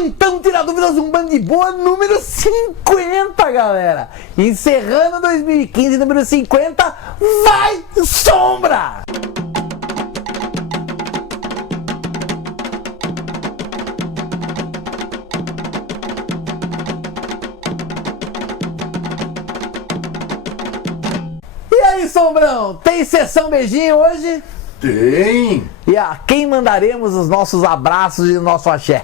Plantão Tira Dúvidas, um Bando de Boa número 50, galera. Encerrando 2015, número 50, vai Sombra! E aí, Sombrão, tem sessão beijinho hoje? Tem! E a quem mandaremos os nossos abraços e o nosso axé?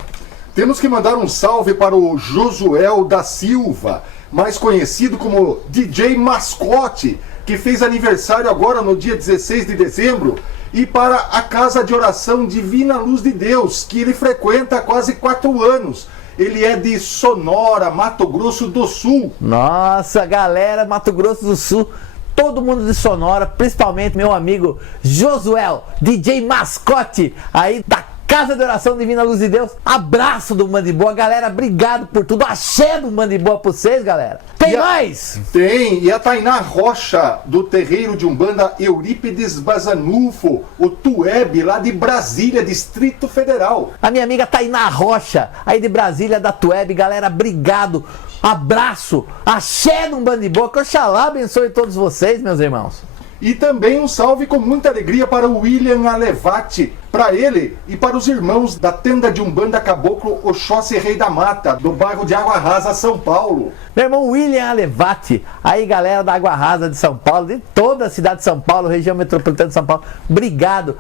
Temos que mandar um salve para o Josuel da Silva, mais conhecido como DJ Mascote, que fez aniversário agora no dia 16 de dezembro, e para a Casa de Oração Divina Luz de Deus, que ele frequenta há quase 4 anos. Ele é de Sonora, Mato Grosso do Sul. Nossa, galera, Mato Grosso do Sul, todo mundo de Sonora, principalmente meu amigo Josuel, DJ Mascote, aí da Casa de Oração Divina Luz de Deus. Abraço do Bando de Boa, galera, obrigado por tudo, axé do Bando de Boa pra vocês, galera. Tem mais? Tem, e a Tainá Rocha, do terreiro de Umbanda Eurípides Bazanufo, o Tueb, lá de Brasília, Distrito Federal. A minha amiga Tainá Rocha, aí de Brasília, da Tueb, galera, obrigado. Abraço, axé do Bando de Boa, que Oxalá abençoe todos vocês, meus irmãos. E também um salve com muita alegria para o William Alevati, para ele e para os irmãos da tenda de Umbanda Caboclo Oxóssi Rei da Mata, do bairro de Água Rasa, São Paulo. Meu irmão William Alevati, aí galera da Água Rasa de São Paulo, de toda a cidade de São Paulo, região metropolitana de São Paulo, obrigado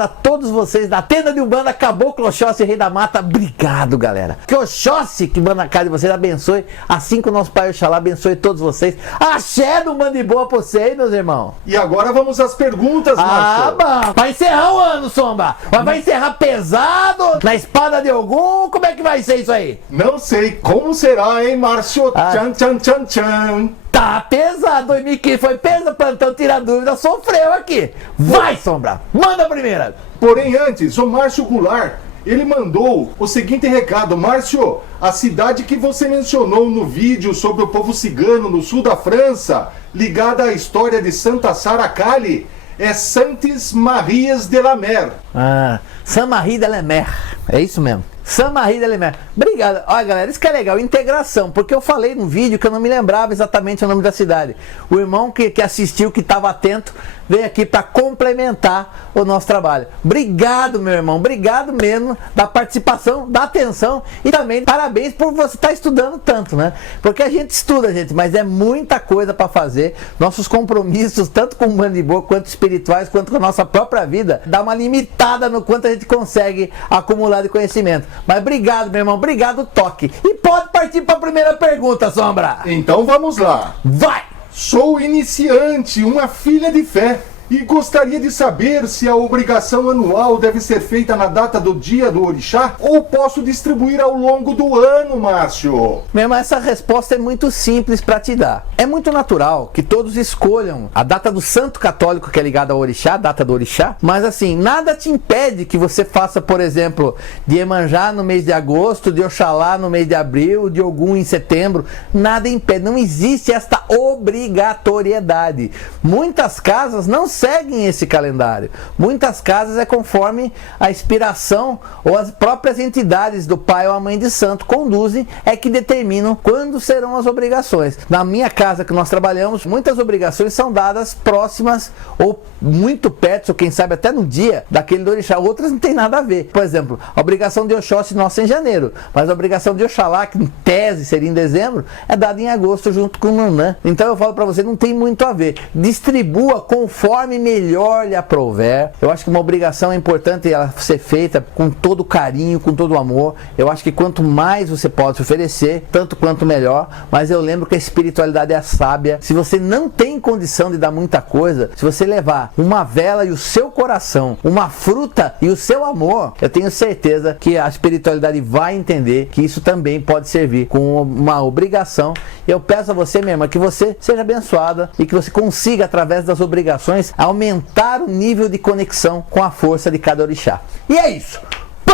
a todos vocês da tenda de Umbanda Caboclo Oxóssi Rei da Mata, obrigado, galera. Que Oxóssi que manda na casa de vocês abençoe, assim que o nosso Pai Oxalá abençoe todos vocês. Axé do Bando de Boa pra vocês, meus irmãos. E agora vamos às perguntas, Márcio. Bom, vai encerrar o ano, Sombra. Mas vai encerrar pesado, na espada de algum, como é que vai ser isso aí? Não sei como será, hein, Márcio? Tchan, tchan, tchan, tchan. Tá pesado, 2015 foi peso, Plantão Tira Dúvida sofreu aqui. Vai, Sombra, manda a primeira. Porém, antes, o Márcio Goulart, ele mandou o seguinte recado. Márcio, a cidade que você mencionou no vídeo sobre o povo cigano no sul da França, ligada à história de Santa Sara Cali, é Saintes-Maries de la Mer. Saint-Marie de la Mer, é isso mesmo. Saint-Marie de la Mer. Obrigado. Olha, galera, isso que é legal, integração, porque eu falei no vídeo que eu não me lembrava exatamente o nome da cidade. O irmão que assistiu, que estava atento, veio aqui para complementar o nosso trabalho. Obrigado, meu irmão, obrigado mesmo da participação, da atenção e também parabéns por você estar estudando tanto, né? Porque a gente estuda, gente, mas é muita coisa para fazer. Nossos compromissos, tanto com o Bando de Boa, quanto espirituais, quanto com a nossa própria vida, dá uma limitada no quanto a gente consegue acumular de conhecimento. Mas obrigado, meu irmão, obrigado, toque. E pode partir para a primeira pergunta, Sombra. Então vamos lá. Vai! Sou iniciante, uma filha de fé, e gostaria de saber se a obrigação anual deve ser feita na data do dia do orixá ou posso distribuir ao longo do ano, Márcio? Meu irmão, essa resposta é muito simples para te dar. É muito natural que todos escolham a data do santo católico que é ligado ao orixá, a data do orixá, mas assim, nada te impede que você faça, por exemplo, de Iemanjá no mês de agosto, de Oxalá no mês de abril, de Ogum em setembro, nada impede, não existe esta obrigatoriedade. Muitas casas não seguem esse calendário. Muitas casas é conforme a inspiração ou as próprias entidades do pai ou a mãe de santo conduzem, é que determinam quando serão as obrigações. Na minha casa que nós trabalhamos, muitas obrigações são dadas próximas ou muito perto, ou quem sabe até no dia daquele do orixá. Outras não tem nada a ver. Por exemplo, a obrigação de Oxóssi nossa é em janeiro, mas a obrigação de Oxalá, que em tese seria em dezembro, é dada em agosto junto com o Nanã. Então eu falo para você, não tem muito a ver. Distribua conforme melhor lhe aprouver. Eu acho que uma obrigação é importante ela ser feita com todo carinho, com todo amor. Eu acho que quanto mais você pode oferecer, tanto quanto melhor. Mas eu lembro que a espiritualidade é sábia. Se você não tem condição de dar muita coisa, se você levar uma vela e o seu coração, uma fruta e o seu amor, eu tenho certeza que a espiritualidade vai entender que isso também pode servir como uma obrigação. Eu peço a você, minha irmã, que você seja abençoada e que você consiga, através das obrigações, aumentar o nível de conexão com a força de cada orixá. E é isso.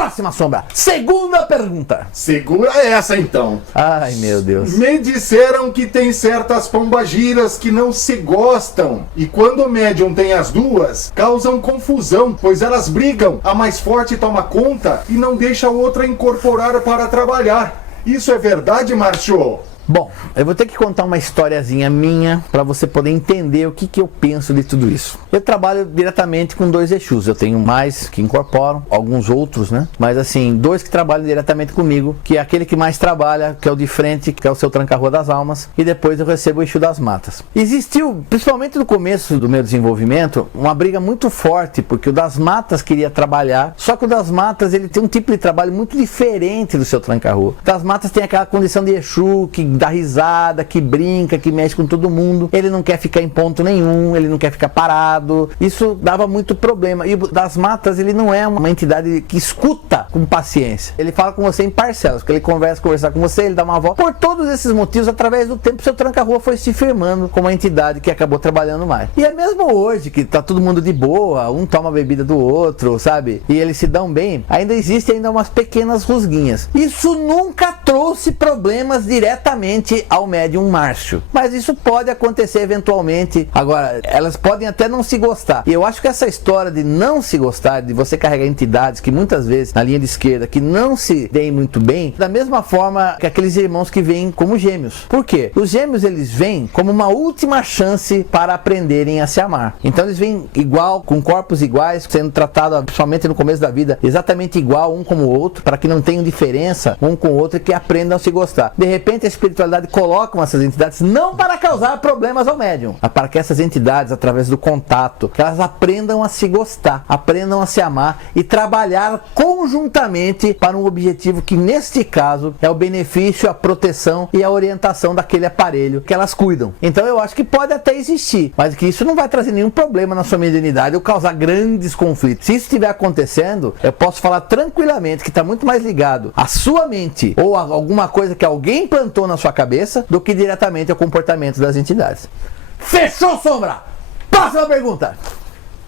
Próxima, Sombra. Segunda pergunta. Segura essa então. Ai, meu Deus. Me disseram que tem certas pombagiras que não se gostam. E quando o médium tem as duas, causam confusão, pois elas brigam. A mais forte toma conta e não deixa a outra incorporar para trabalhar. Isso é verdade, Márcio? Bom, eu vou ter que contar uma historiazinha minha para você poder entender o que eu penso de tudo isso. Eu trabalho diretamente com 2 Exus. Eu tenho mais que incorporam, alguns outros, né? Mas assim, 2 que trabalham diretamente comigo, que é aquele que mais trabalha, que é o de frente, que é o seu Tranca-Rua das Almas, e depois eu recebo o Exu das Matas. Existiu, principalmente no começo do meu desenvolvimento, uma briga muito forte, porque o das Matas queria trabalhar, só que o das Matas ele tem um tipo de trabalho muito diferente do seu Tranca-Rua. O das Matas tem aquela condição de Exu que dá risada, que brinca, que mexe com todo mundo. Ele não quer ficar em ponto nenhum, ele não quer ficar parado. Isso dava muito problema. E o das Matas, ele não é uma entidade que escuta com paciência. Ele fala com você em parcelas, porque ele conversar com você, ele dá uma volta. Por todos esses motivos, através do tempo, seu Tranca-Rua foi se firmando como uma entidade que acabou trabalhando mais. E é mesmo hoje, que tá todo mundo de boa, um toma a bebida do outro, sabe? E eles se dão bem, ainda existem ainda umas pequenas rusguinhas. Isso nunca trouxe problemas diretamente ao médium Márcio, mas isso pode acontecer eventualmente. Agora, elas podem até não se gostar, e eu acho que essa história de não se gostar, de você carregar entidades que muitas vezes na linha de esquerda que não se deem muito bem, da mesma forma que aqueles irmãos que vêm como gêmeos. Por quê? Os gêmeos, eles vêm como uma última chance para aprenderem a se amar. Então eles vêm igual, com corpos iguais, sendo tratados, principalmente no começo da vida, exatamente igual um como o outro, para que não tenham diferença um com o outro e que aprendam a se gostar. De repente a espiritualidade colocam essas entidades não para causar problemas ao médium, mas para que essas entidades, através do contato, que elas aprendam a se gostar, aprendam a se amar e trabalhar conjuntamente para um objetivo que neste caso é o benefício, a proteção e a orientação daquele aparelho que elas cuidam. Então eu acho que pode até existir, mas que isso não vai trazer nenhum problema na sua mediunidade ou causar grandes conflitos. Se isso estiver acontecendo, eu posso falar tranquilamente que está muito mais ligado à sua mente ou a alguma coisa que alguém plantou na sua cabeça do que diretamente ao comportamento das entidades. Fechou, Sombra? Próxima pergunta.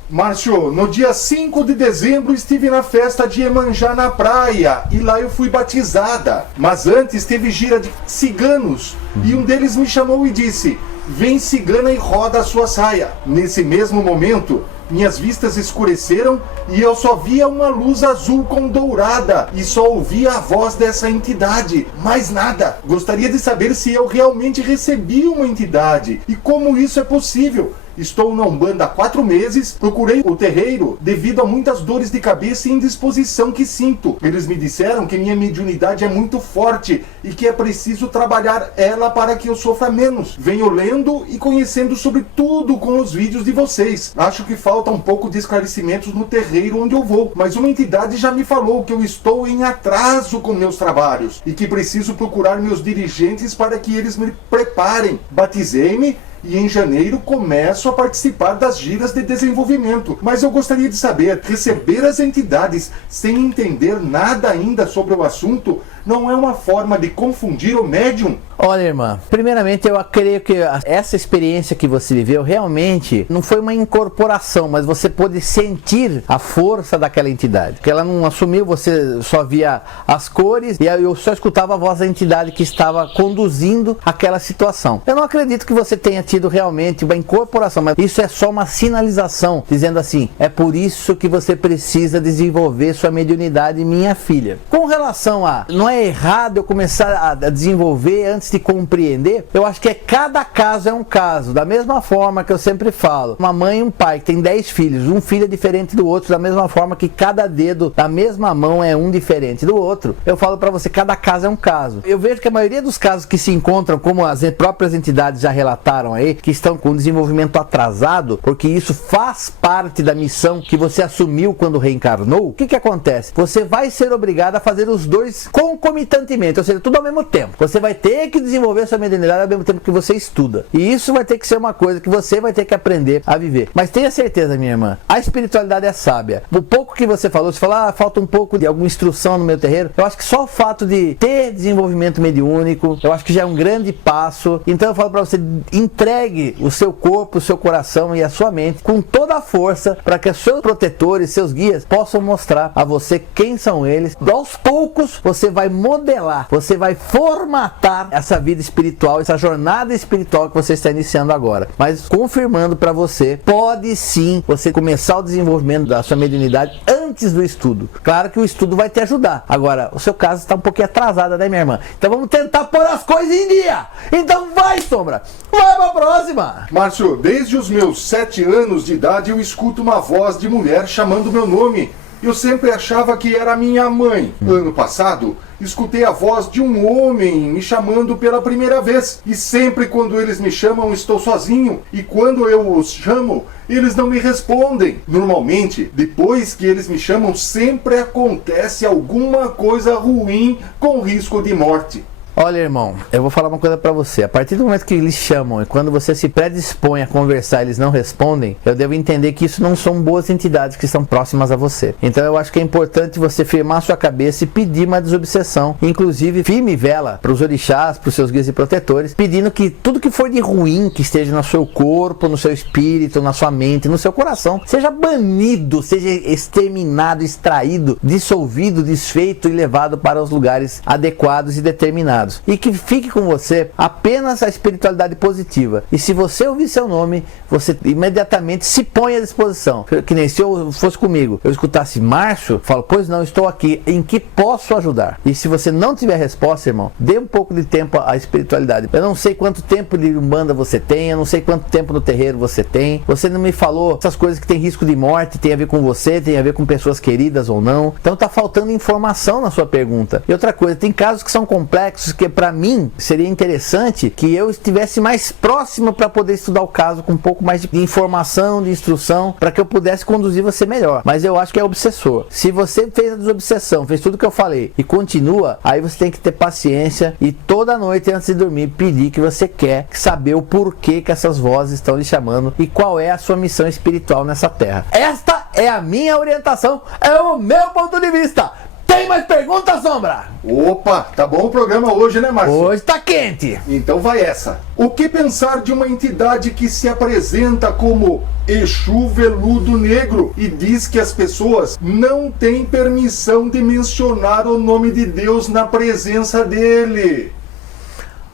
Márcio, no dia 5 de dezembro estive na festa de Iemanjá na praia e lá eu fui batizada. Mas antes teve gira de ciganos e um deles me chamou e disse: "Vem cigana e roda a sua saia." Nesse mesmo momento, minhas vistas escureceram e eu só via uma luz azul com dourada e só ouvia a voz dessa entidade, mais nada. Gostaria de saber se eu realmente recebi uma entidade e como isso é possível. Estou na Umbanda há 4 meses, procurei o terreiro devido a muitas dores de cabeça e indisposição que sinto. Eles me disseram que minha mediunidade é muito forte e que é preciso trabalhar ela para que eu sofra menos. Venho lendo e conhecendo sobre tudo com os vídeos de vocês. Acho que falta um pouco de esclarecimentos no terreiro onde eu vou, mas uma entidade já me falou que eu estou em atraso com meus trabalhos e que preciso procurar meus dirigentes para que eles me preparem. Batizei-me e em janeiro começo a participar das giras de desenvolvimento. Mas eu gostaria de saber, receber as entidades sem entender nada ainda sobre o assunto não é uma forma de confundir o médium? Olha, irmã, primeiramente eu creio que essa experiência que você viveu realmente não foi uma incorporação, mas você pôde sentir a força daquela entidade. Porque ela não assumiu, você só via as cores e eu só escutava a voz da entidade que estava conduzindo aquela situação. Eu não acredito que você tenha tido realmente uma incorporação, mas isso é só uma sinalização, dizendo assim: é por isso que você precisa desenvolver sua mediunidade, minha filha. Com relação a, não é errado eu começar a desenvolver antes de compreender, eu acho que cada caso é um caso, da mesma forma que eu sempre falo, uma mãe e um pai que tem 10 filhos, um filho é diferente do outro, da mesma forma que cada dedo da mesma mão é um diferente do outro. Eu falo pra você, cada caso é um caso. Eu vejo que a maioria dos casos que se encontram, como as próprias entidades já relataram aí, que estão com desenvolvimento atrasado, porque isso faz parte da missão que você assumiu quando reencarnou, o que acontece? Você vai ser obrigado a fazer os dois concomitantemente. concomitantemente, ou seja, tudo ao mesmo tempo. Você vai ter que desenvolver a sua mediunidade ao mesmo tempo que você estuda. E isso vai ter que ser uma coisa que você vai ter que aprender a viver. Mas tenha certeza, minha irmã, a espiritualidade é sábia. O pouco que você falou, falta um pouco de alguma instrução no meu terreiro. Eu acho que só o fato de ter desenvolvimento mediúnico, eu acho que já é um grande passo. Então eu falo para você, entregue o seu corpo, o seu coração e a sua mente com toda a força para que os seus protetores, seus guias possam mostrar a você quem são eles. Aos poucos você vai modelar, você vai formatar essa vida espiritual, essa jornada espiritual que você está iniciando agora. Mas confirmando para você, pode sim você começar o desenvolvimento da sua mediunidade antes do estudo. Claro que o estudo vai te ajudar. Agora, o seu caso está um pouquinho atrasado, né, minha irmã? Então vamos tentar pôr as coisas em dia. Então vai, Sombra, vai pra próxima. Márcio, desde os meus 7 anos de idade eu escuto uma voz de mulher chamando meu nome. Eu sempre achava que era minha mãe. Ano passado, escutei a voz de um homem me chamando pela primeira vez. E sempre quando eles me chamam, estou sozinho. E quando eu os chamo, eles não me respondem. Normalmente, depois que eles me chamam, sempre acontece alguma coisa ruim com risco de morte. Olha, irmão, eu vou falar uma coisa pra você. A partir do momento que eles chamam e quando você se predispõe a conversar, eles não respondem, eu devo entender que isso não são boas entidades que estão próximas a você. Então eu acho que é importante você firmar sua cabeça e pedir uma desobsessão. Inclusive, firme vela para os orixás, para os seus guias e protetores, pedindo que tudo que for de ruim que esteja no seu corpo, no seu espírito, na sua mente, no seu coração, seja banido, seja exterminado, extraído, dissolvido, desfeito e levado para os lugares adequados e determinados. E que fique com você apenas a espiritualidade positiva. E se você ouvir seu nome, você imediatamente se põe à disposição. Que nem se eu fosse comigo, eu escutasse Márcio, falo, pois não, estou aqui, em que posso ajudar? E se você não tiver resposta, irmão, dê um pouco de tempo à espiritualidade. Eu não sei quanto tempo de umbanda você tem, eu não sei quanto tempo no terreiro você tem, você não me falou essas coisas que tem risco de morte, tem a ver com você, tem a ver com pessoas queridas ou não. Então tá faltando informação na sua pergunta. E outra coisa, tem casos que são complexos, que para mim seria interessante que eu estivesse mais próximo para poder estudar o caso com um pouco mais de informação, de instrução, para que eu pudesse conduzir você melhor. Mas eu acho que é obsessor. Se você fez a desobsessão, fez tudo que eu falei e continua, aí você tem que ter paciência e toda noite antes de dormir pedir que você quer saber o porquê que essas vozes estão lhe chamando e qual é a sua missão espiritual nessa terra. Esta é a minha orientação, é o meu ponto de vista. Tem mais perguntas, Sombra? Opa, tá bom o programa hoje, né, Márcio? Hoje tá quente. Então vai essa. O que pensar de uma entidade que se apresenta como Exu Veludo Negro e diz que as pessoas não têm permissão de mencionar o nome de Deus na presença dele?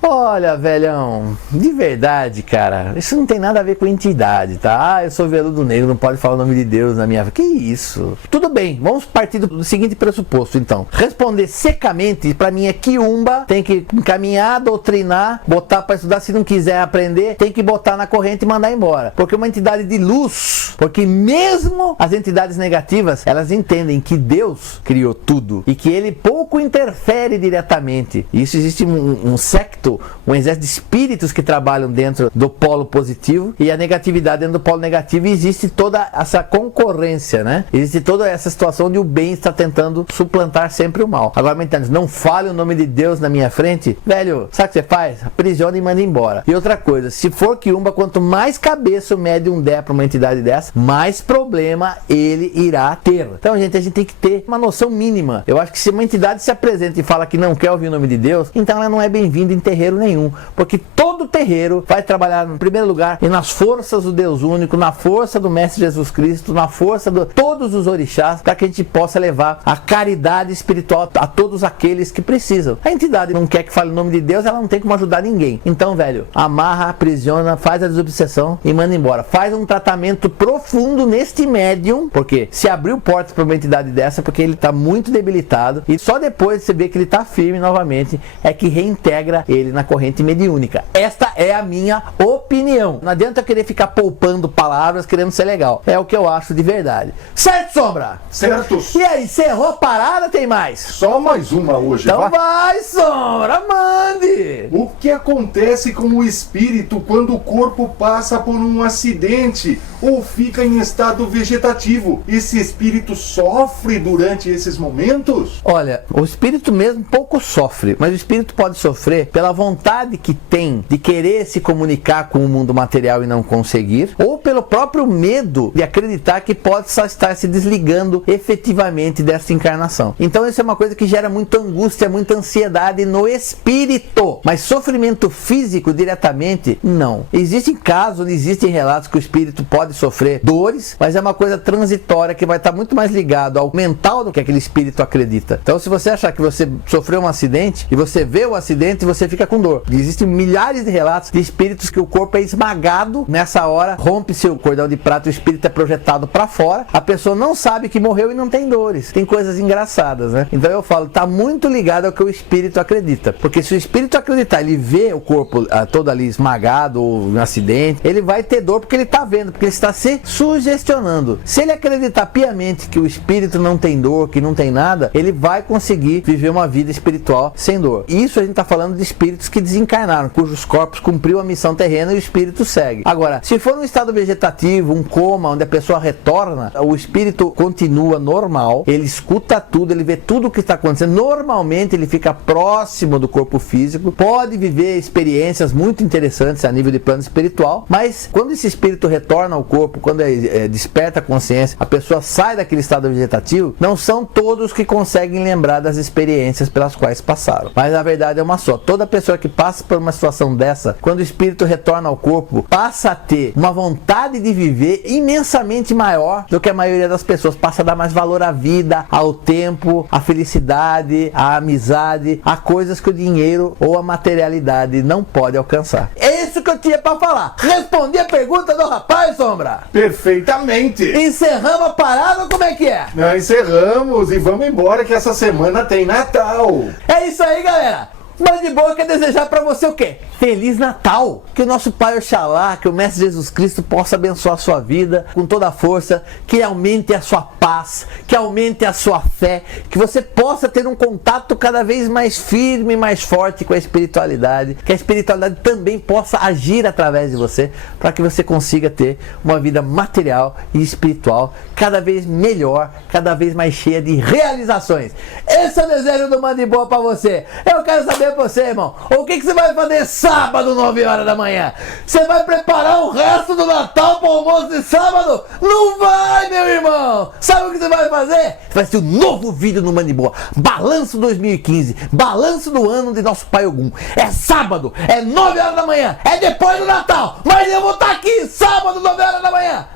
Olha, velhão, de verdade, cara, isso não tem nada a ver com entidade, tá? Ah, eu sou veludo negro, não pode falar o nome de Deus na minha vida. Que isso? Tudo bem, vamos partir do seguinte pressuposto, então. Responder secamente, pra mim, é quiumba, tem que encaminhar, doutrinar, botar pra estudar, se não quiser aprender, tem que botar na corrente e mandar embora. Porque uma entidade de luz, porque mesmo as entidades negativas, elas entendem que Deus criou tudo e que ele pouco interfere diretamente. E isso existe um secto, um exército de espíritos que trabalham dentro do polo positivo e a negatividade dentro do polo negativo, e existe toda essa concorrência, né? Existe toda essa situação onde o bem está tentando suplantar sempre o mal. Agora, não fale o nome de Deus na minha frente, velho, sabe o que você faz? Aprisiona e manda embora. E outra coisa, se for quiumba, quanto mais cabeça o médium der para uma entidade dessa, mais problema ele irá ter. Então, gente, a gente tem que ter uma noção mínima. Eu acho que se uma entidade se apresenta e fala que não quer ouvir o nome de Deus, então ela não é bem-vinda em terreiro nenhum, porque todo terreiro vai trabalhar no primeiro lugar e nas forças do Deus único, na força do Mestre Jesus Cristo, na força de todos os orixás, para que a gente possa levar a caridade espiritual a todos aqueles que precisam. A entidade não quer que fale o nome de Deus, ela não tem como ajudar ninguém. Então, velho, amarra, aprisiona, faz a desobsessão e manda embora. Faz um tratamento profundo neste médium, porque se abriu portas para uma entidade dessa, porque ele está muito debilitado, e só depois de você ver que ele está firme novamente, é que reintegra ele ali na corrente mediúnica. Esta é a minha opinião. Não adianta eu querer ficar poupando palavras querendo ser legal. É o que eu acho de verdade. Certo, Sombra? Certos. E aí, encerrou a parada? Tem mais? Só mais uma hoje, Então vai, Sombra, mande! O que acontece com o espírito quando o corpo passa por um acidente ou fica em estado vegetativo? Esse espírito sofre durante esses momentos? Olha, o espírito mesmo pouco sofre, mas o espírito pode sofrer pela vontade que tem de querer se comunicar com o mundo material e não conseguir, ou pelo próprio medo de acreditar que pode só estar se desligando efetivamente dessa encarnação. Então isso é uma coisa que gera muita angústia, muita ansiedade no espírito, mas sofrimento físico diretamente, não. Existem casos, existem relatos que o espírito pode sofrer dores, mas é uma coisa transitória que vai estar muito mais ligado ao mental do que aquele espírito acredita. Então se você achar que você sofreu um acidente e você vê o acidente, você fica com dor. E existem milhares de relatos de espíritos que o corpo é esmagado, nessa hora rompe-se o cordão de prata, o espírito é projetado para fora, a pessoa não sabe que morreu e não tem dores. Tem coisas engraçadas, né? Então eu falo, tá muito ligado ao que o espírito acredita, porque se o espírito acreditar, ele vê o corpo todo ali esmagado ou um acidente, ele vai ter dor porque ele tá vendo, porque ele está se sugestionando. Se ele acreditar piamente que o espírito não tem dor, que não tem nada, ele vai conseguir viver uma vida espiritual sem dor. Isso a gente tá falando de espíritos que desencarnaram, cujos corpos cumpriu a missão terrena e o espírito segue. Agora, se for um estado vegetativo, um coma, onde a pessoa retorna, o espírito continua normal, ele escuta tudo, ele vê tudo o que está acontecendo, normalmente ele fica próximo do corpo físico, pode viver experiências muito interessantes a nível de plano espiritual, mas quando esse espírito retorna ao corpo, quando desperta a consciência, a pessoa sai daquele estado vegetativo, não são todos que conseguem lembrar das experiências pelas quais passaram, mas a verdade é uma só. Toda pessoa que passa por uma situação dessa, quando o espírito retorna ao corpo, passa a ter uma vontade de viver imensamente maior do que a maioria das pessoas, passa a dar mais valor à vida, ao tempo, à felicidade, à amizade, a coisas que o dinheiro ou a materialidade não pode alcançar. É isso que eu tinha para falar. Respondi a pergunta do rapaz, Sombra? Perfeitamente. Encerramos a parada ou como é que é? Nós encerramos e vamos embora que essa semana tem Natal. É isso aí, galera. Mas de boa quer desejar para você o quê? Feliz Natal! Que o nosso Pai Oxalá, que o Mestre Jesus Cristo possa abençoar a sua vida com toda a força, que aumente a sua paz, que aumente a sua fé, que você possa ter um contato cada vez mais firme e mais forte com a espiritualidade, que a espiritualidade também possa agir através de você, para que você consiga ter uma vida material e espiritual cada vez melhor, cada vez mais cheia de realizações. Esse é o desejo do Mande Boa para você. Eu quero saber você, irmão, o que você vai fazer sábado, 9 horas da manhã? Você vai preparar o resto do Natal para o almoço de sábado? Não vai, meu irmão! Sabe o que você vai fazer? Vai ser um novo vídeo no Mande Boa. Balanço 2015, balanço do ano de nosso Pai Ogum. É sábado, é 9 horas da manhã, é depois do Natal, mas eu vou estar aqui sábado, 9 horas da manhã.